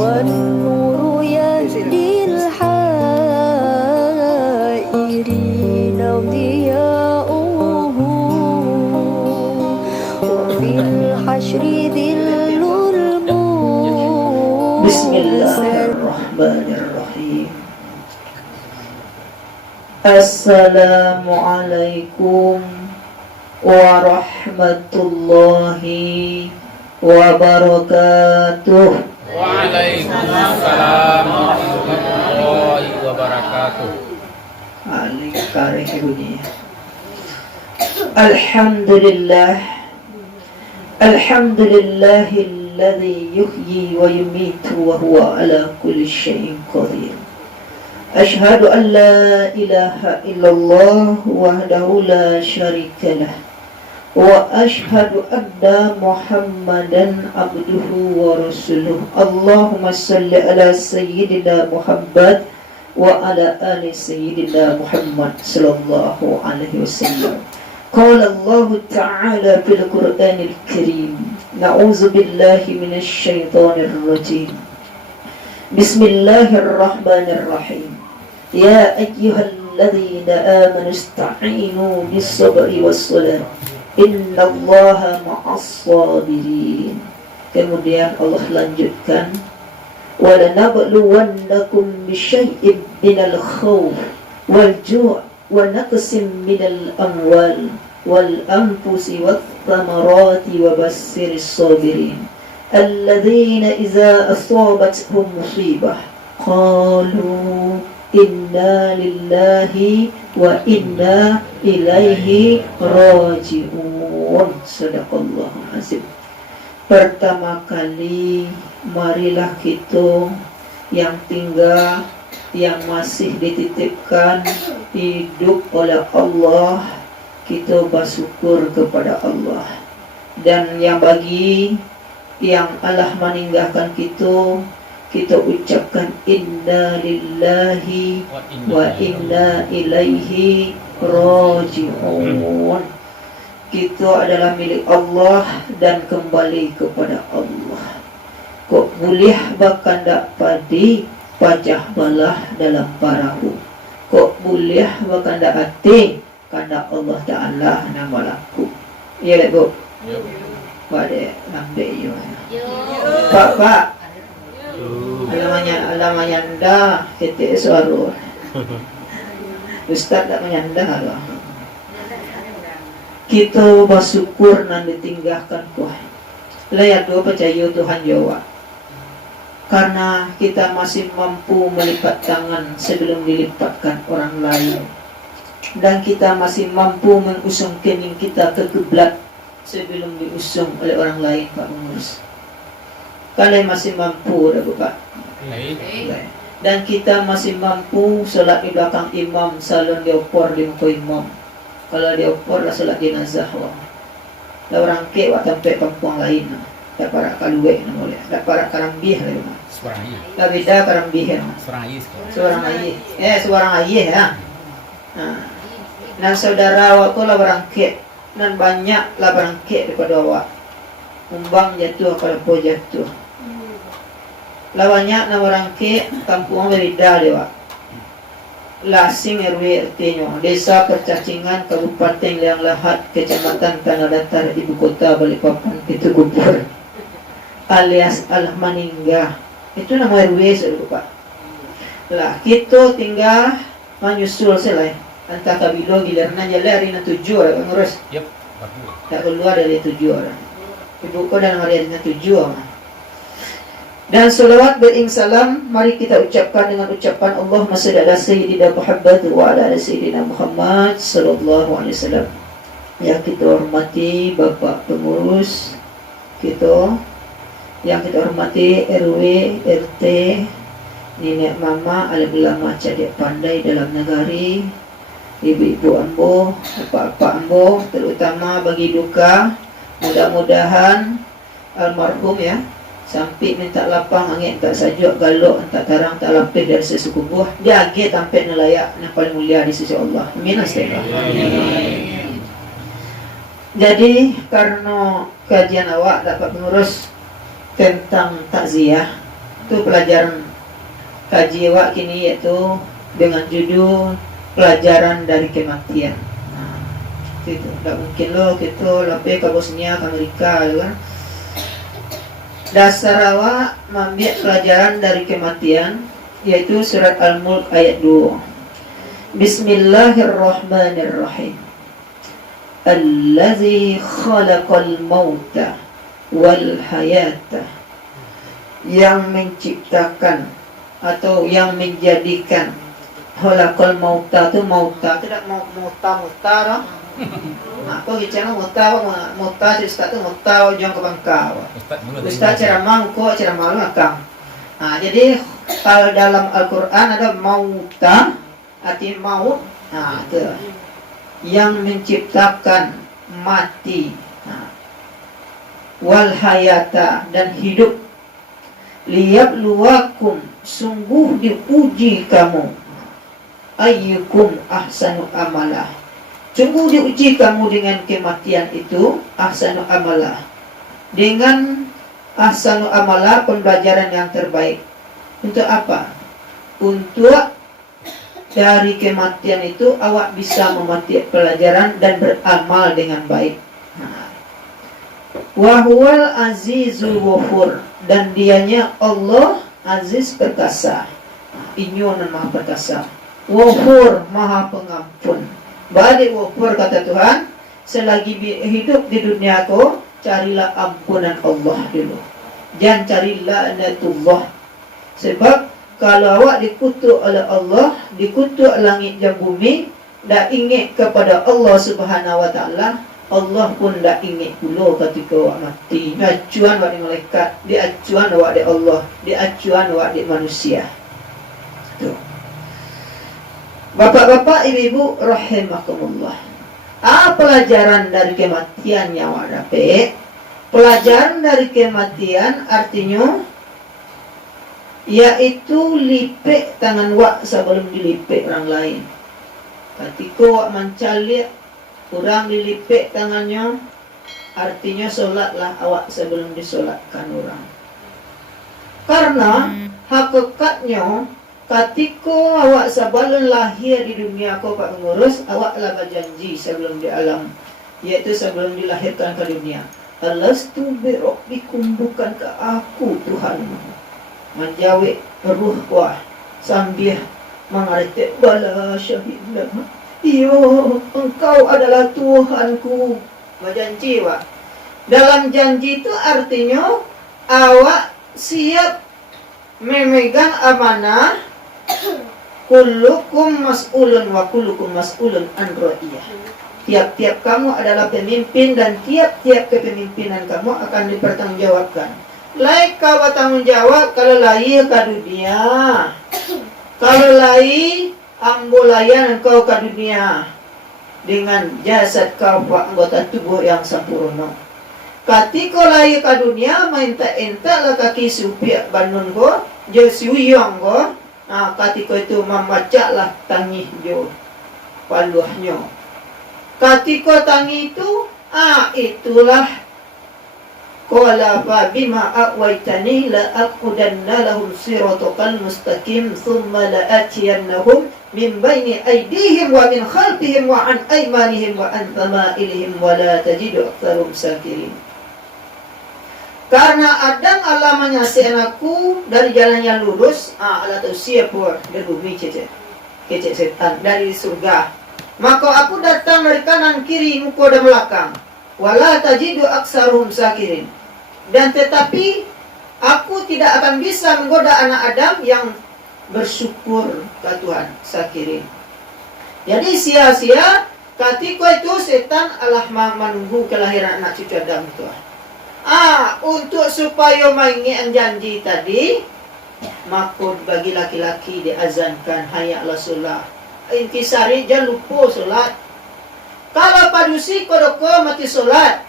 والنور يهدي الحائرين ضياؤه وفي الحشر ذل بسم الله المرسل الرحمن الرحيم. السلام عليكم ورحمة الله وبركاته. Waalaikumsalam warahmatullahi wabarakatuh. Alik kareh dunia. Alhamdulillah. Alhamdulillahilladzi yuhyi wa yumitu wa huwa ala kulli syai'in qadir. Ashhadu an la ilaha illallah wahdahu la syarika lah. Wa ashhadu anna Muhammadan abduhu wa rasuluh. Allahumma salli ala sayyidina Muhammad wa ala ali sayyidina Muhammad sallallahu alaihi wasallam. Qala Allah ta'ala fil Qur'anil Karim. Na'udzu billahi minasy syaithanir rajim. Bismillahirrahmanirrahim. Ya ayyuhalladzina amanu ista'inu bis-sabri was-salah. Innallaha ma'as sabirin. Kemudian Allah lanjutkan, wa lanabluwannakum bisyai'in minal khawf wal ju' wa naqsim minal amwal wal anfusi wath thamarati wa bassiris sabirin alladzina idza asabathum musibah qalu inna lillahi wa inna ilaihi raji'un. Sadaqallahul azim. Pertama kali marilah kita yang tinggal, yang masih dititipkan hidup oleh Allah, kita bersyukur kepada Allah. Dan yang bagi yang Allah meninggalkan kita ucapkan inna lillahi wa inna ilaihi raji'un. Kita adalah milik Allah dan kembali kepada Allah. Kok boleh bakandak padi pajah balah dalam parahu. Kok boleh bakandak hati kandak Allah Ta'ala nama laku. Ya tak bu? Pada lambe yo. Pak alamanya anda itu suara. Ustaz tak menyandah lah. Kita bersyukur nan ditinggalkan kuah. Layak dua percaya Tuhan jawab. Karena kita masih mampu melipat tangan sebelum dilipatkan orang lain. Dan kita masih mampu mengusung kening kita ke kiblat sebelum diusung oleh orang lain, Pak Pengurus. Kalian masih mampu dah Bapak. Dan kita masih mampu solat di belakang imam, salon diopor di muka imam. Kalau diopor lah solat jenazah wah. Lah orang ke wak sampai kampung lain. Tak para kaluwe nak boleh. Tak para karambih lah rumah. Seorang ayah. Tak beda karambih lah. Seorang ayah sekolah. Seorang ayah. Seorang ayah ya. Dan saudara awak tu lah berangkit. Dan banyak lah berangkit daripada awak. Umbang jatuh kalau po jatuh. Lah banyak nak berangkit. Kampung berbeda dia wak. Lasing RW RT-nya Desa Percacingan Kabupaten Liang Lahat Kecamatan Tanah Datar Ibu Kota Balikpapan itu Gubur alias Al-Maningga. Itu nama RW saudara Pak. Lah kita tinggal menyusul selai antara kabilo giliran jalan hari na 7 orang ngurus. Yep. Tak keluar dari 7 orang. Ibu kota dan hari na 7 orang. Dan salawat beringssalam mari kita ucapkan dengan ucapan Allahumma shalli ala sayyidina Muhammad wa ala sayyidina Muhammad sallallahu alaihi wasallam. Yang kita hormati Bapak Pengurus kita, yang kita hormati RW, RT, nenek mama, alim ulama cadik pandai dalam negari, ibu-ibu ambo, bapak-bapak ambo, terutama bagi duka. Mudah-mudahan almarhum ya sampai minta lapang angin tak sajuk galok tak tarang tak lapih dari sesuku buah jage tampil nelayak yang paling mulia di sisi Allah. Amin. Jadi karena kajian awak dapat mengurus tentang takziah, itu pelajaran kaji awak kini yaitu dengan judul pelajaran dari kematian. Nah, itu tidak mungkin loh kita lapih ke Bosnia, ke Amerika, kan? Dasar awak mengambil pelajaran dari kematian yaitu surat Al-Mulk ayat 2. Bismillahirrahmanirrahim. Allazi khalaqal mauta wal hayata, yang menciptakan atau yang menjadikan. Khalaqal mauta itu mauta tidak mauta dah. Apa bicara mauta Ustaz tu mauta jangan ke bangkau. Ustaz ceramah ko ceramah akang. Jadi kalau dalam Al-Qur'an ada mauta arti maut. Itu yang menciptakan mati, wal hayata dan hidup, liyabluwakum sungguh diuji kamu, ayyukum ahsanu amalah, sungguh diuji kamu dengan kematian itu, ahsanu amalah, dengan ahsanu amalah pembelajaran yang terbaik. Untuk apa? Untuk dari kematian itu awak bisa memetik pelajaran dan beramal dengan baik. Wahwal azizul wafur, dan dianya Allah aziz perkasa, Inyo dan maha perkasa. Wafur maha pengampun. Balik wafur kata Tuhan, selagi hidup di dunia aku, carilah ampunan Allah dulu, jangan carilah laknatullah. Sebab kalau awak dikutuk oleh Allah, dikutuk langit dan bumi, dah ingat kepada Allah Subhanahu wa taala, Allah pun dah ingat pula ketika awak mati. Acuan awak di malaikat, di acuan awak di Allah, di acuan awak di manusia. Tuh. Bapak-bapak, ibu-ibu rahimakumullah. Pelajaran dari kematian yang awak dapat. Pelajaran dari kematian artinya yaitu lipik tangan wak sebelum dilipik orang lain. Ketika wak mencalik, orang dilipik tangannya, artinya solatlah awak sebelum disolatkan orang. Karena hakikatnya ketika awak sebelum lahir di dunia kau pak mengurus, awaklah berjanji sebelum di alam, yaitu sebelum dilahirkan ke dunia. Alastu bi rabbikum, bukankah aku Tuhanmu? Menjawab ruh wah sambil mengartik bala syahidlah, iya engkau adalah Tuhanku. Berjanji wah. Dalam janji itu artinya awak siap memegang amanah. Kullukum mas'ulun wa kullukum mas'ulun an ra'iyah. Tiap-tiap kamu adalah pemimpin dan tiap-tiap kepemimpinan kamu akan dipertanggungjawabkan. Lai kau bertanggung jawab kalau lahir ke dunia. Kalau lahir ambo layan kau ke dunia dengan jasad kau anggota tubuh yang sempurna. Ketika lahir ke dunia minta lah kaki supiak banun ko, je siuyong ko. Ketika itu membacalah tangih jo paluhnya. Ketika tangih itu, itulah qala fa bima aqwaitani la aqudanna lahum siratal mustaqim thumma la atiyannahum min baini aydihim wa min khalfihim wa an aymanihim wa an thama'ilihim wa la tajidu aktsarum syakirin. Karena Adam Allah menyasihan aku dari jalan yang lurus, Allah tahu siapa dari bumi kecek setan dari surga. Maka aku datang dari kanan kiri muka dan belakang. Wala tajidu aktsarum syakirin. Dan tetapi aku tidak akan bisa menggoda anak Adam yang bersyukur ke Tuhan, syakirin. Jadi sia-sia ketika itu setan Allah menunggu kelahiran anak cucu Adam itu. Untuk supaya mengingat janji tadi, maka bagi laki-laki diazankan hayya ala solah, intisari jangan lupa solat. Kalau padusi kodoko mati solat,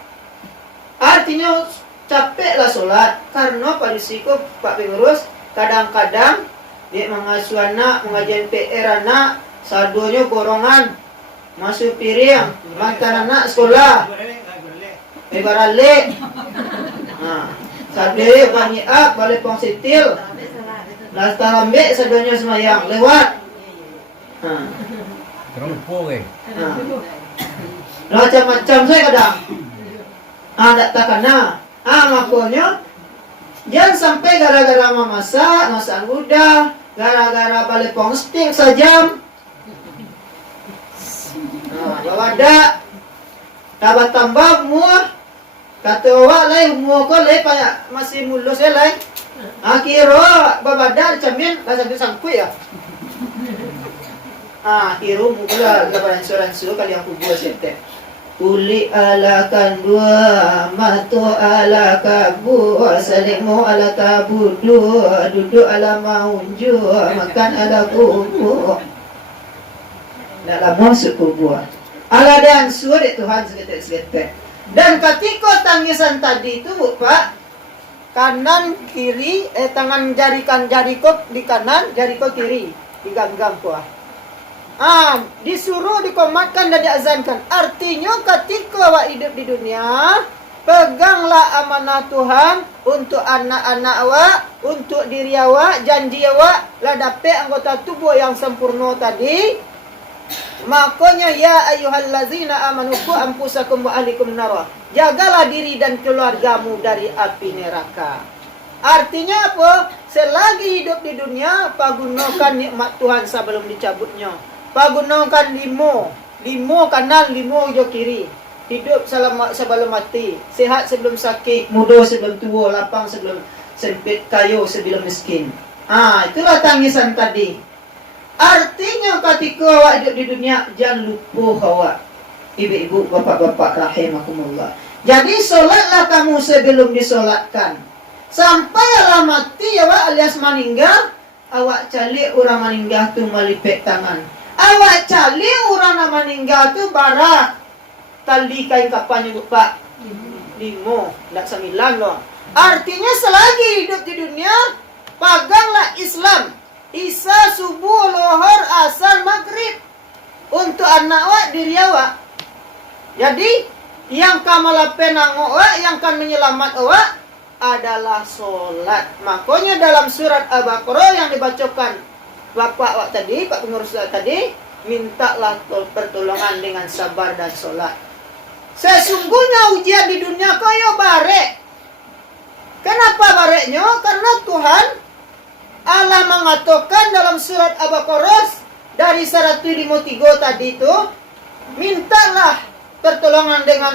artinya capeklah solat. Karena padusi ko Pak Pengurus kadang-kadang dia mengasuh anak, mengajar PR anak, sadonya borongan, masuk piring, mantan anak sekolah, ibarat nah, sadhe banyak balik positif. Lastar ambek sadonya semayang lewat. Nah. Terumpu ke. Macam-macam saya kadang. Tak takana. Makanya jangan sampai gara-gara masak udah, gara-gara balik pongsting sajam. Bawa dak. Tambah tambah muah. Kata awak lai muah ko lai masih mulus lai. Akhirnya babada camin rasa sangkut ya. Akhirnya mula laporan insuransi kali aku buat sete. Uli ala kandua, matu ala kabu, salimu ala tabudu, duduk ala maunju, makan ala kubu. Nak lama suku buat. Ala dan suara Tuhan segetek-segetek. Dan ketika tangisan tadi itu Pak, kanan kiri tangan jariko di kanan, jariko kiri digenggam kuah. Disuruh dikomatkan dan diazankan. Artinya ketika awak hidup di dunia, peganglah amanah Tuhan untuk anak-anak awak, untuk diri awak, janji awak lah dapat anggota tubuh yang sempurna tadi. Makanya ya ayyuhallazina amanu qu anfusakum wa ahlikum nara. Jagalah diri dan keluargamu dari api neraka. Artinya apa? Selagi hidup di dunia, pagunakan nikmat Tuhan sebelum dicabutnya. Pagunakan limo kanan, limo hijau kiri. Hidup sebelum mati, sehat sebelum sakit, muda sebelum tua, lapang sebelum sempit, kaya sebelum miskin. Itulah tangisan tadi. Artinya ketika awak hidup di dunia, jangan lupa awak. Ibu-ibu, bapak-bapak rahimakumullah. Jadi solatlah kamu sebelum disolatkan. Sampailah mati awak alias meninggal, awak cari orang meninggal tu melipet tangan. Awak cari orang meninggal tu barak. Tali kain kapannya Pak? 5, tak 9 loh. Artinya selagi hidup di dunia, paganglah Islam. Isya, subuh, lohor, asar, maghrib. Untuk anak awak, diri awak. Jadi, yang kamalapen awak, yang akan menyelamat awak adalah solat. Makanya dalam surat Al-Baqarah yang dibacakan bapak awak tadi, Pak Pengurus tadi, mintalah pertolongan dengan sabar dan solat. Sesungguhnya ujian di dunia kaya barek. Kenapa bareknya? Karena Tuhan Allah mengatakan dalam surat Al-Baqarah dari 153 tadi itu, mintalah pertolongan dengan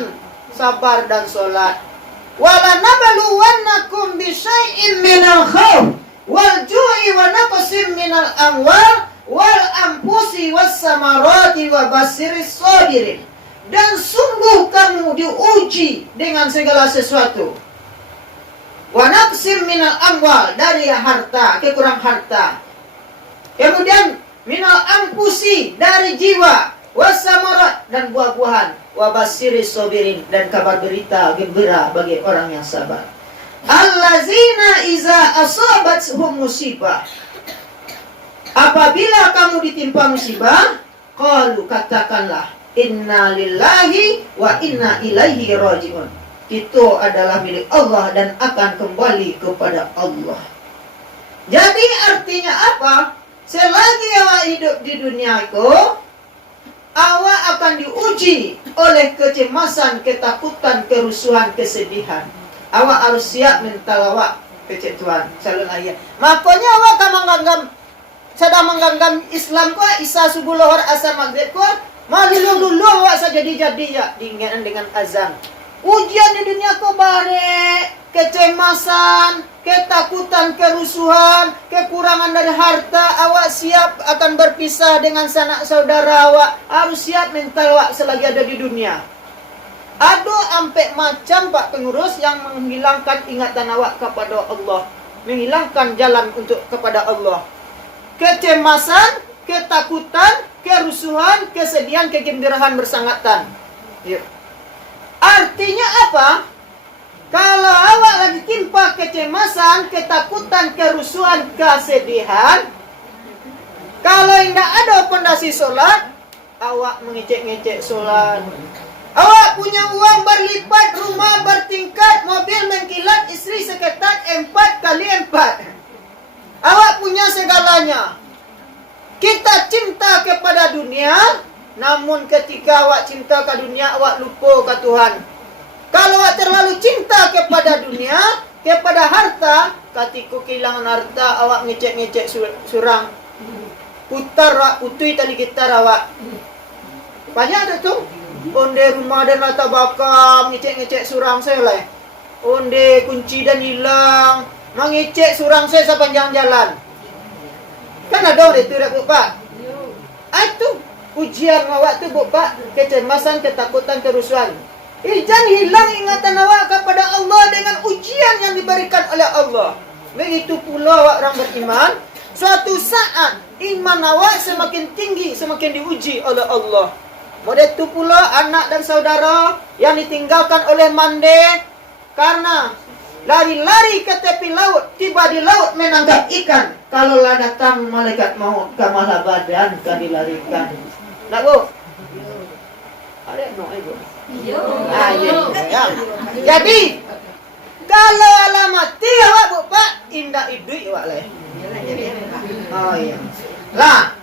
sabar dan solat. Wala nabluwannakum bisyai'in minal khawf wal ju'i wa naqsin minal amwal wal anfusi was samarati wa basiris sabirin. Dan sungguh kamu diuji dengan segala sesuatu. Wa naqsim minal amwal, dari harta, kekurang harta. Kemudian minal anfusi, dari jiwa, wasamarat, dan buah-buahan, wabasiris sobirin, dan kabar berita gembira bagi orang yang sabar. Allazina iza asabathum musibah, apabila kamu ditimpa musibah, qalu, katakanlah, inna lillahi wa inna ilaihi raji'un. Itu adalah milik Allah dan akan kembali kepada Allah. Jadi artinya apa? Selagi awak hidup di dunia itu, awak akan diuji oleh kecemasan, ketakutan, kerusuhan, kesedihan. Awak harus siap mental awak kecetuan. Salun ayat. Makanya awak sedang menggenggam Islam ko, Isya, subuh, lohor, asar, maghrib ko, malulu awak sajadi-jadi ya diingatkan dengan azan. Ujian di dunia kau barek, kecemasan, ketakutan, kerusuhan, kekurangan dari harta, awak siap akan berpisah dengan sanak saudara awak, harus siap mental awak selagi ada di dunia. Ada ampe macam Pak Pengurus yang menghilangkan ingatan awak kepada Allah, menghilangkan jalan untuk kepada Allah. Kecemasan, ketakutan, kerusuhan, kesedihan, kegembiraan bersangatan. Ya. Artinya apa? Kalau awak lagi timpa kecemasan, ketakutan, kerusuhan, kesedihan, kalau tidak ada pondasi sholat, awak mengecek-ngecek sholat. Awak punya uang berlipat, rumah bertingkat, mobil mengkilat, istri seketat 4x4. Awak punya segalanya. Kita cinta kepada dunia, namun ketika awak cinta ke dunia, awak lupa ke Tuhan. Kalau awak terlalu cinta kepada dunia, kepada harta, ketika kehilangan harta, awak ngecek-ngecek surang. Putar awak, putui tali gitar awak. Banyak ada tu. Onde rumah dan rata bakam, ngecek-ngecek surang saya lah. Onde kunci dan hilang, mengecek surang saya sepanjang jalan. Kan ada orang itu dah Pak. Itu ujian awak tu Pak, kecemasan, ketakutan, kerusuhan. Jangan hilang ingatan awak kepada Allah dengan ujian yang diberikan oleh Allah. Begitu pula awak orang beriman, suatu saat iman awak semakin tinggi, semakin diuji oleh Allah. Model itu pula anak dan saudara yang ditinggalkan oleh mande karena lari-lari ke tepi laut, tiba di laut menangkap ikan. Kalau lah datang malaikat maut, kamalah badan kan dilarikan. Nak Bu? Ada no ibu. Ya. Jadi kalau alamat awak Bu Pak, indah idui awak lah. Oh iya. Lah,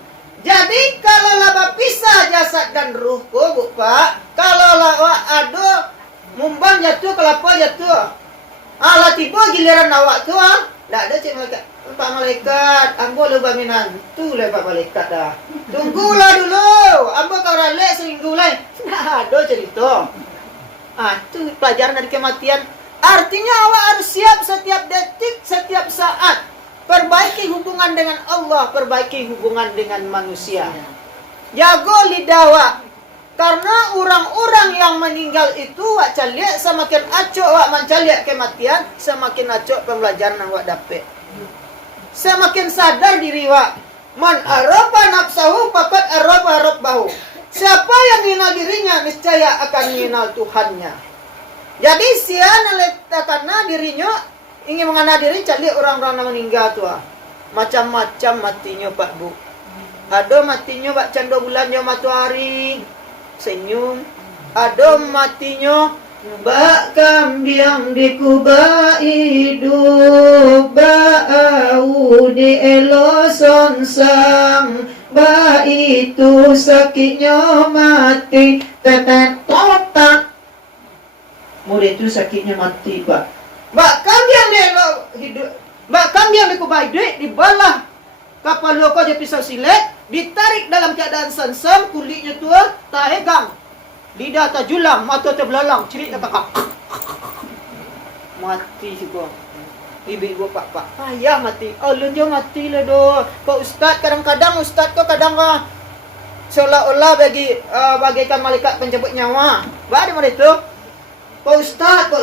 jadi kalau laba pisah jasad dan ruh Bu Pak, kalau awak ada mumbang jatuh, kelapa jatuh. Alah tiba giliran awak tu tak ada cik malaikat. Pak malaikat, ambo lu baminan. Tu lah Pak malaikat dah. Tunggulah dulu. Ambo kau ralek seminggu lah. Nah, ada cerita. Tu pelajaran dari kematian. Artinya awak harus siap setiap detik, setiap saat. Perbaiki hubungan dengan Allah, perbaiki hubungan dengan manusia. Jaga lidah awak. Karena orang-orang yang meninggal itu wak caliak semakin acok wak mencaliak kematian, semakin acok pembelajaran yang wak dapat. Semakin sadar diri wak. Man arafa nafsahu faqad arafa rabbahu. Siapa yang mengenal dirinya niscaya akan mengenal Tuhannya. Jadi siapa letakkan dirinya ingin mengenal diri caliak orang-orang yang meninggal tu. Macam-macam matinya Pak Bu. Ada matinya Pak canda bulan jauh matahari. Senyum, ada matinya bak kambiang di kubah hidup, bau di eloson sang, bak itu sakitnya mati, tetet totak. Murid itu sakitnya mati Pak. Bak kambiang di hidup, bak kambiang di kubah hidup dibalah kapal loko dia pisau silet. Ditarik dalam keadaan sansam, kulitnya tua, tak hegang. Lidah tak julang, mata terbelalang, cerit tak kakak. Mati juga. Ibu-ibu pak, payah mati. Alun dia mati lah doh. Pak Ustaz, kadang-kadang Ustaz tu kadang seolah-olah bagaikan malaikat penjemput nyawa. Bagaimana mana itu? Pak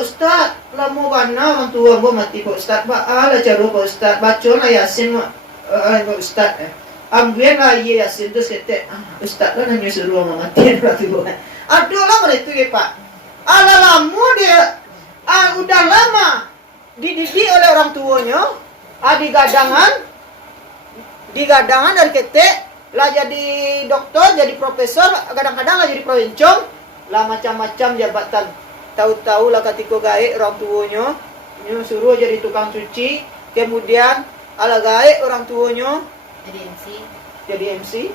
Ustaz, lama bana orang tua gua mati Pak Ustaz. Alah cara Pak Ustaz, baca lah Yasin Pak Ustaz. Ambil lah iya Yasin tu setek. Ustaz lah nanya suruh orang mati waktu tu. Aduh lah mana itu ya Pak. Alah lama dia udah lama dididik oleh orang tuanya. Digadangan dari ketek lah jadi dokter, jadi profesor, kadang-kadang lah jadi provincong, lah macam-macam jabatan. Tahu-tahu lah ketika gaib orang tuanya, suruh jadi tukang cuci, kemudian ala gaib orang tuanya jadi MC.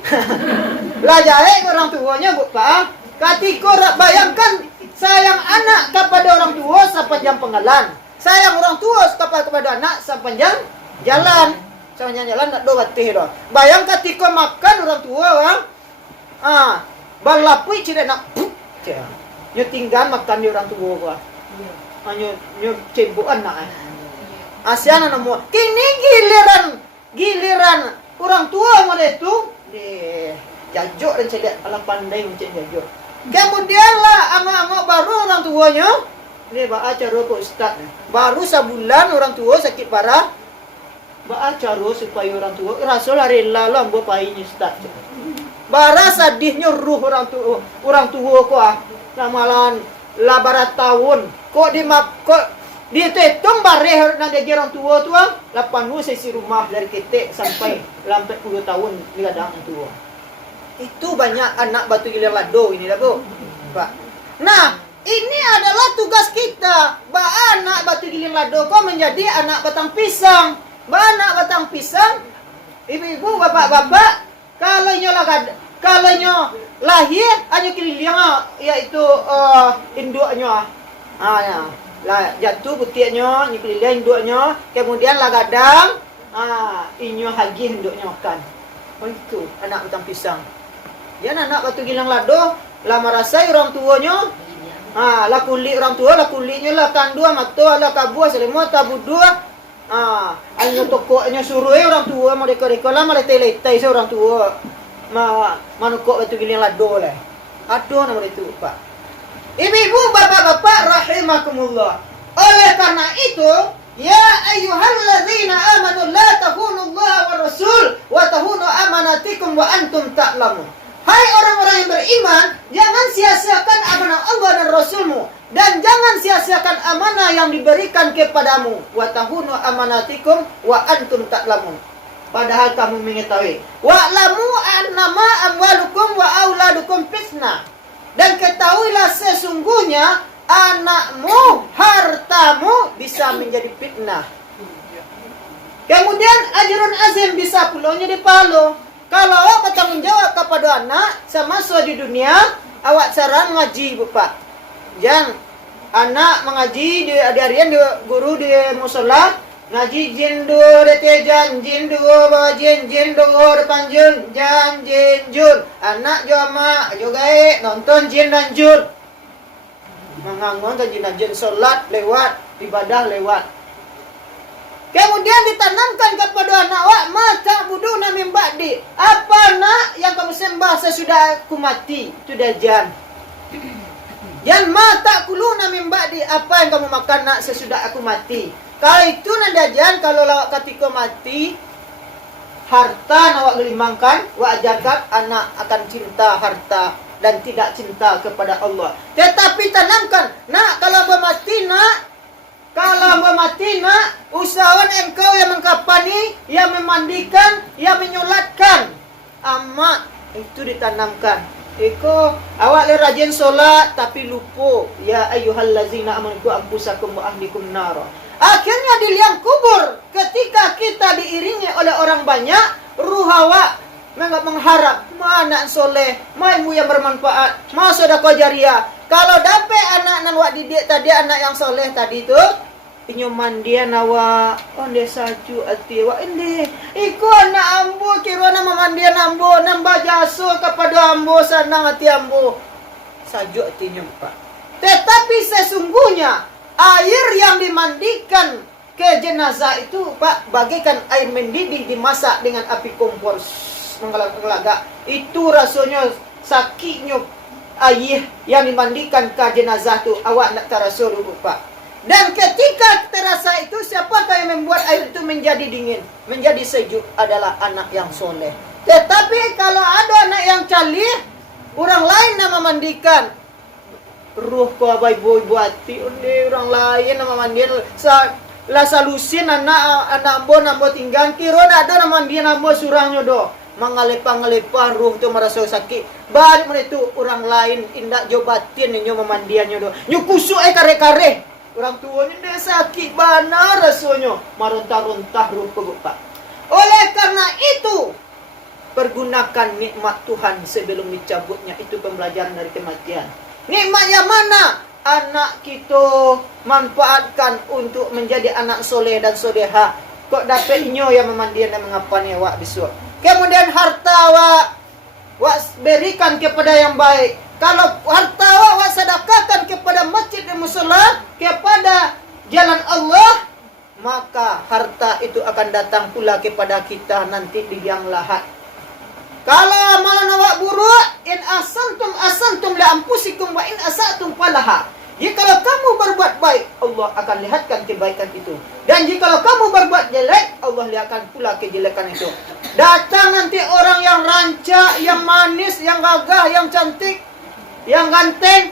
Lah jahe orang tuanya Bu Pak. Ketika bayangkan sayang anak kepada orang tua sepanjang penggalan. Sayang orang tua kepada anak sepanjang jalan. Sepanjang jalan tak do batih dah. Bayang ketika makan orang tua orang. Balapui cire nak. Nyo tinggal makan di orang tua gua. Nyo cebuk anak. Asian namo. Kini giliran orang tua mana itu jajok dan saya lihat ala pandai macam jajok. Kemudian lah angok-angok baru orang tuanya dia baca cara Pak Ustaz. Baru sebulan orang tua sakit parah. Baacara supaya orang tua. Rasul rela lah ambo painya Ustaz. Bara sadihnya ruh orang tua ko ramalan labarat tahun. Kok ditetung bareh nang dia orang tua tu 80 sesi rumah dari ketek sampai lampai 10 tahun dia dah orang tua. Itu banyak anak batu gilir lado ini dah Bu. Pak. Nah, ini adalah tugas kita. Anak batu giling lado kau menjadi anak batang pisang. Anak batang pisang, ibu-ibu, bapak-bapak, kalau nyo lahir hanya keliling yaitu induknya. Ya. Lah jatuh putiknya, keliling induknya, kemudian lah gadang, inyo hagi induknya makan. Oh itu anak batang pisang. Jangan anak batu giling lado, lah merasai orang tuanya. Lah kulit orang tua, lah kulitnya lah kandua, mata lah kabua, selimut tabu dua. Anu tokoknya suruh orang tua mereka lah letai seorang tua. Manukok batu giling lado lah. Aduh nama itu, Pak. Ibu-ibu, bapak-bapak rahimakumullah. Oleh karena itu, ya ayyuhalladzina amanu la takhunu-Allah wa rasul wa takhunu amanatikum wa antum ta'lamun. Hai orang-orang yang beriman, jangan sia-siakan amanah Allah dan Rasulmu. Dan jangan sia-siakan amanah yang diberikan kepadamu. Wa tahunu amanatikum wa antum ta'lamun. Padahal kamu mengetahui. Wa'lamu annama amwalukum wa auladukum fitnah. Dan ketahuilah sesungguhnya anakmu, hartamu bisa menjadi fitnah. Kemudian ajrun azim bisa pulaunya di Palu. Kalau awak bertanggung jawab kepada anak semasa di dunia, awak cara mengaji, Bapak. Jangan anak mengaji di harian di guru di musola, ngaji jindu detejan jindu bawa jindu depan jun jan jinjun. Anak jama juga nonton jin dan jun. Mengangon jin dan jun, solat lewat, ibadah lewat. Kemudian ditanamkan kepada anak awak, mata buduna min ba'di. Apa nak yang kamu sembah sesudah aku mati? Itu dajan. Jangan mata kuluna min ba'di. Apa yang kamu makan nak sesudah aku mati? Kalau itu dajan, kalau lawak ketika mati, harta awak gelimangkan, wa ajarkan anak akan cinta harta dan tidak cinta kepada Allah. Tetapi tanamkan, nak kalau mati nak, kalau mati nak, usahawan engkau yang mengkapani, yang memandikan, yang menyolatkan. Amat itu ditanamkan. Eko awak le rajin solat tapi lupa. Ya ayyuhallazina amanu anfusakum wa ahlikum nar. Akhirnya di liang kubur, ketika kita diiringi oleh orang banyak, ruh awak mengharap mana soleh, maimu yang bermanfaat, mau sedekah jariah. Kalau dapat anak nan wak didik tadi, anak yang soleh tadi tu, inyo mandian awak, onde saju ati awak ende. Iku anak ambo kira nama mandian ambo, nambah jasa kepada ambo, senang hati ambo. Saju atinya, Pak. Tetapi sesungguhnya air yang dimandikan ke jenazah itu, Pak, bagaikan air mendidih dimasak dengan api kompor menggelagak. Itu rasanya sakitnya air yang dimandikan ke jenazah itu, awak nak terasa dulu, Pak. Dan ketika terasa itu, siapakah yang membuat air itu menjadi dingin, menjadi sejuk adalah anak yang soleh. Tetapi kalau ada anak yang calih, orang lain nama mandikan, ruh ko abai boy buati, orang lain nama mandikan, lah salusin anak ambo tinggal, kira ada nama mandikan ambo surangnya do. Mengalepah ruh tu merasa sakit. Balik mana itu orang lain indak jobatin nyo memandiannya do. Nyo kusuk kare-kare. Orang tuanya dia sakit bana rasanya, merontah-rontah ruh Pak. Oleh karena itu, pergunakan nikmat Tuhan sebelum dicabutnya. Itu pembelajaran dari kematian. Nikmat yang mana? Anak kita manfaatkan untuk menjadi anak soleh dan soleha. Kok dapat inyo yang memandian dan mengapani awak besok. Kemudian harta awak berikan kepada yang baik. Kalau harta awak sedekahkan kepada masjid dan musala, kepada jalan Allah, maka harta itu akan datang pula kepada kita nanti di liang lahat. Kalau amalan awak buruk, in asantum li anfusikum wa in asatum falaha. Jikalau kamu berbuat baik, Allah akan lihatkan kebaikan itu. Dan jikalau kamu berbuat jelek, Allah lihatkan pula kejelekan itu. Datang nanti orang yang rancak, yang manis, yang gagah, yang cantik, yang ganteng.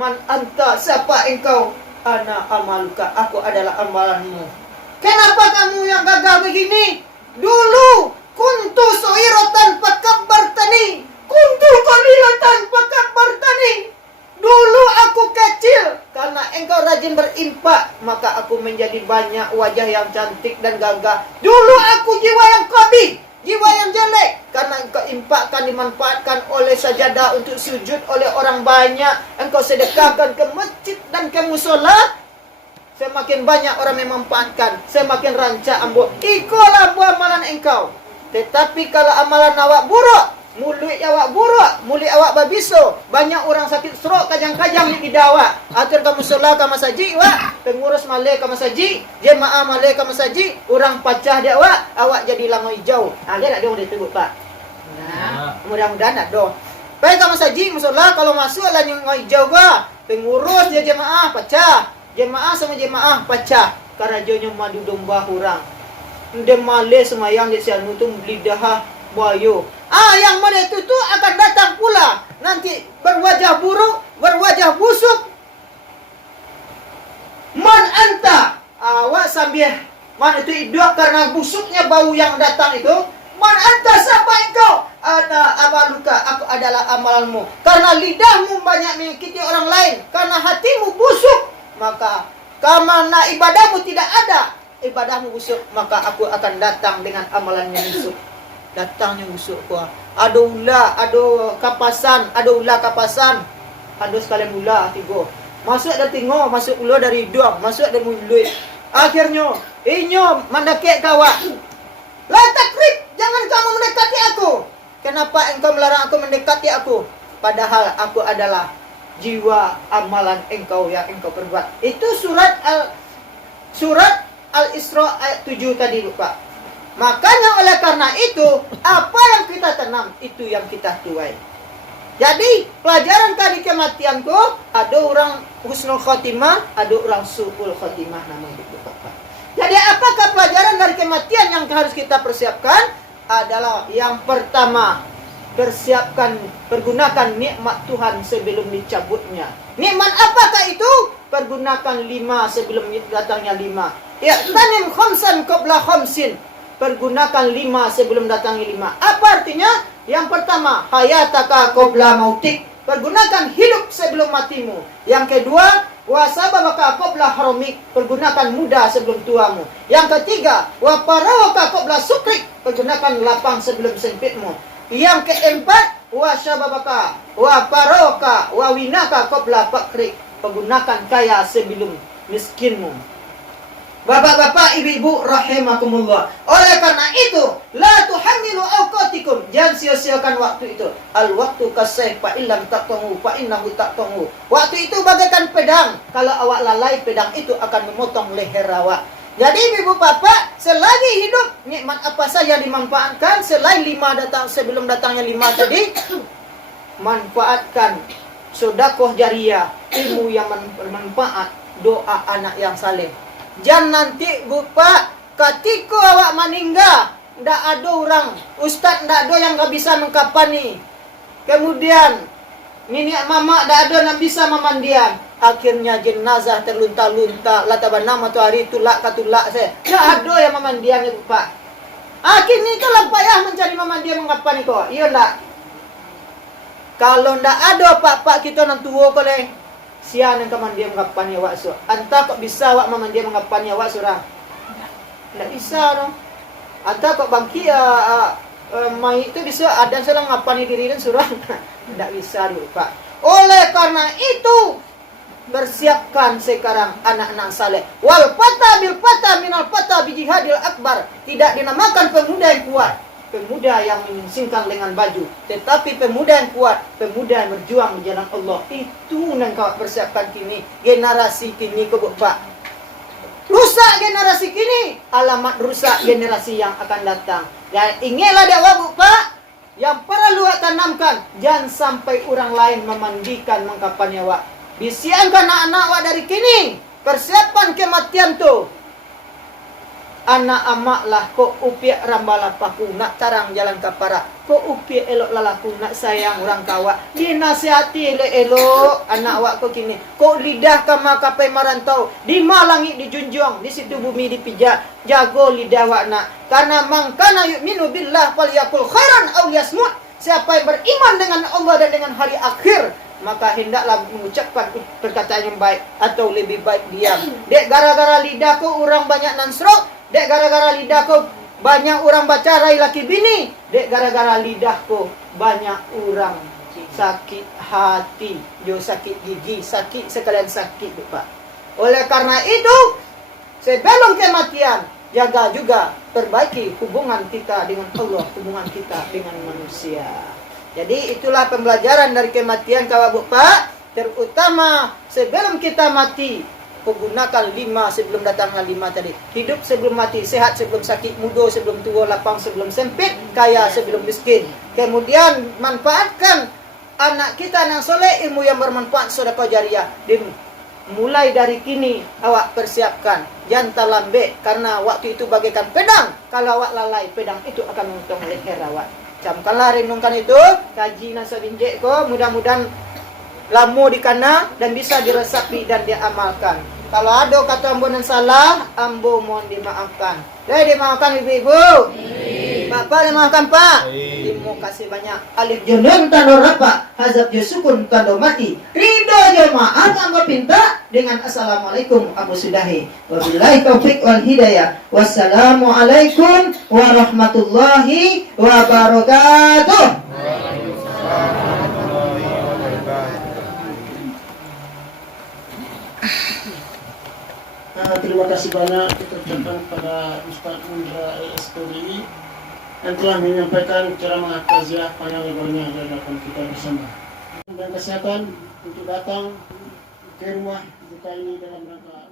Man anta, siapa engkau? Ana amaluka, aku adalah amalanmu. Kenapa kamu yang gagah begini? Dulu kuntu soiratan pakabbartani, kuntu qalilatan pakabbartani. Dulu aku kecil, karena engkau rajin berinfak, maka aku menjadi banyak wajah yang cantik dan gagah. Dulu aku jiwa yang qabih, jiwa yang jelek, karena engkau infakkan, dimanfaatkan oleh sajadah untuk sujud oleh orang banyak. Engkau sedekahkan ke masjid dan ke musola. Semakin banyak orang memanfaatkan, semakin rancak ambo. Ikulah buah amalan engkau. Tetapi kalau amalan awak buruk, mulut awak buruk, mulut awak babiso, banyak orang sakit stroke, kajang-kajang di awak. Atur kamu solat ke masjid, wak, pengurus malai ke masjid, jemaah malai ke masjid, orang pacah dia awak jadi langai hijau. Dia nak dia tebuk pak. Nah, mudah-mudahan nak dong. Baik ke masjid, musola kalau masuk lah langai hijau ba, pengurus dia jemaah pacah, jemaah sama jemaah pacah. Karena jonya madu domba orang. Dia malai semayang di sana tu lidah bayu. Yang mana itu tu akan datang pula. Nanti berwajah buruk, berwajah busuk. Man anta. Awak sambil man itu hidup karena busuknya bau yang datang itu. Man anta, siapa engkau? Ana amaluka, aku adalah amalanmu. Karena lidahmu banyak menyakiti orang lain, karena hatimu busuk, maka karena ibadahmu tidak ada, ibadahmu busuk, maka aku akan datang dengan amalan yang busuk. Datangnya busuk kuah. Ada ular, ada kapasan, ada sekalian ular tiga. Masuk dari tengok, masuk ular dari hidung, masuk dari mulut. Akhirnya, inyo mendekati kawak. La takrib, jangan kamu mendekati aku. Kenapa engkau melarang aku mendekati aku? Padahal aku adalah jiwa amalan engkau yang engkau perbuat. Itu surat Al-Isra ayat 7 tadi, Pak. Makanya oleh karena itu, apa yang kita tanam, itu yang kita tuai. Jadi, pelajaran tadi kematianku, ada orang husnul khotimah, ada orang su'ul khotimah namanya itu, Bapak. Jadi, apakah pelajaran dari kematian yang harus kita persiapkan? Adalah yang pertama, pergunakan nikmat Tuhan sebelum dicabutnya. Nikmat apakah itu? Pergunakan 5 sebelum datangnya 5. Ya, tanim khamsan qabla khamsin. Pergunakan 5 sebelum datangnya 5. Apa artinya? Yang pertama, hayataka qabla mautik. Pergunakan hidup sebelum matimu. Yang kedua, wasababaka qabla haramik. Pergunakan muda sebelum tuamu. Yang ketiga, waparawaka qabla sukrik. Pergunakan lapang sebelum sempitmu. Yang keempat, wasababaka waparawaka wawinaka qabla fakrik. Pergunakan kaya sebelum miskinmu. Bapak-bapak, ibu-ibu rahimakumullah. Oleh karena itu, la tuhamilu awqatikum. Jangan sia-siakan waktu itu. Al-waktu kasayf fa illam taqtahu fa innahu taqtahu. Waktu itu bagaikan pedang. Kalau awak lalai, pedang itu akan memotong leher awak. Jadi ibu bapak, selagi hidup, nikmat apa saja dimanfaatkan. Selain 5 datang sebelum datangnya 5 tadi, manfaatkan sedekah jariyah, ilmu yang bermanfaat, doa anak yang saleh. Jangan nanti Bapak, ketika awak meninggal, ndak ada orang, ustaz ndak ada yang nggak bisa mengkapani. Kemudian, nenek mama ndak ada yang bisa memandian. Akhirnya jenazah terlunta-lunta, latabana matahari tulak katulak saya. Ndak ada yang memandian ya Bapak. Akhirnya kalau payah mencari memandian mengkapani kok, iya ndak? Kalau ndak ada pak-pak kita nang tua koleh. Sian yang kemandian mengapannya wak sur. Anta kok bisa wak memandian mengapannya wak surah? Tidak bisa dong. Anta kok bangki mai itu bisa ada selang ngapani diri dan surah? Tidak bisa dulu Pak. Oleh karena itu, bersiapkan sekarang anak-anak saleh. Wal fata bil fata minal fata bi jihadil akbar. Tidak dinamakan pemuda yang kuat, pemuda yang menyingsingkan lengan baju, tetapi pemuda yang kuat, pemuda yang berjuang di jalan Allah. Itu yang kau persiapkan kini, generasi kini kau Pak. Rusak generasi kini, alamat rusak generasi yang akan datang. Dan ingatlah dia Pak, yang perlu tanamkan, jangan sampai orang lain memandikan mengkapannya wak. Bisiankan anak-anak awak dari kini. Persiapan kematian tu. Anak amak lah ko upiak rambala paku nak tarang jalan kapara. Ko upiak elok lalaku nak sayang orang kawa. Dinasihati elok anak awak ko kini. Ko lidah kama kapai marantau. Di malangit dijunjung, di situ bumi dipijak. Jago lidah awak nak. Karena mangkana yu'minu billah falyakul khairan aw liyasmut. Siapa yang beriman dengan Allah dan dengan hari akhir, maka hendaklah mengucapkan perkataan yang baik atau lebih baik diam. Dek gara-gara lidahku orang banyak nansrok, dek gara-gara lidahku banyak orang baca rai laki bini, dek gara-gara lidahku banyak orang sakit hati, jo sakit gigi, sakit sekalian sakit Pak. Oleh karena itu, sebelum kematian, jaga juga perbaiki hubungan kita dengan Allah, hubungan kita dengan manusia. Jadi itulah pembelajaran dari kematian kawan Bapak. Terutama sebelum kita mati, gunakan 5 sebelum datangnya 5 tadi. Hidup sebelum mati, sehat sebelum sakit, muda sebelum tua, lapang sebelum sempit, kaya sebelum miskin. Kemudian manfaatkan anak kita yang soleh, ilmu yang bermanfaat, sedekah jariah. Mulai dari kini awak persiapkan jantan lambe, karena waktu itu bagaikan pedang. Kalau awak lalai, pedang itu akan mengutung leher awak. Camkanlah, renungkan itu, kaji nasa binjek ko, mudah-mudahan lamo dikana dan bisa diresapi dan diamalkan. Kalau ada kata ambo yang salah, ambo mohon dimaafkan. Dimaafkan ibu-ibu. Bapak dimaafkan Pak. Terima kasih banyak. Alif junun tando rapa, hazab jusukun tando mati. Ridho jemaah ambo pinta dengan assalamualaikum ambo sudahi. Wabillahi taufiq wal hidayah. Wassalamualaikum warahmatullahi wabarakatuh. Terima kasih banyak kita ucapkan pada Ustaz Mundra SPDI yang telah menyampaikan ceramah taziah panjang lebarnya di hadapan kita bersama. Dan kesehatan untuk datang ke rumah duka ini dalam rangka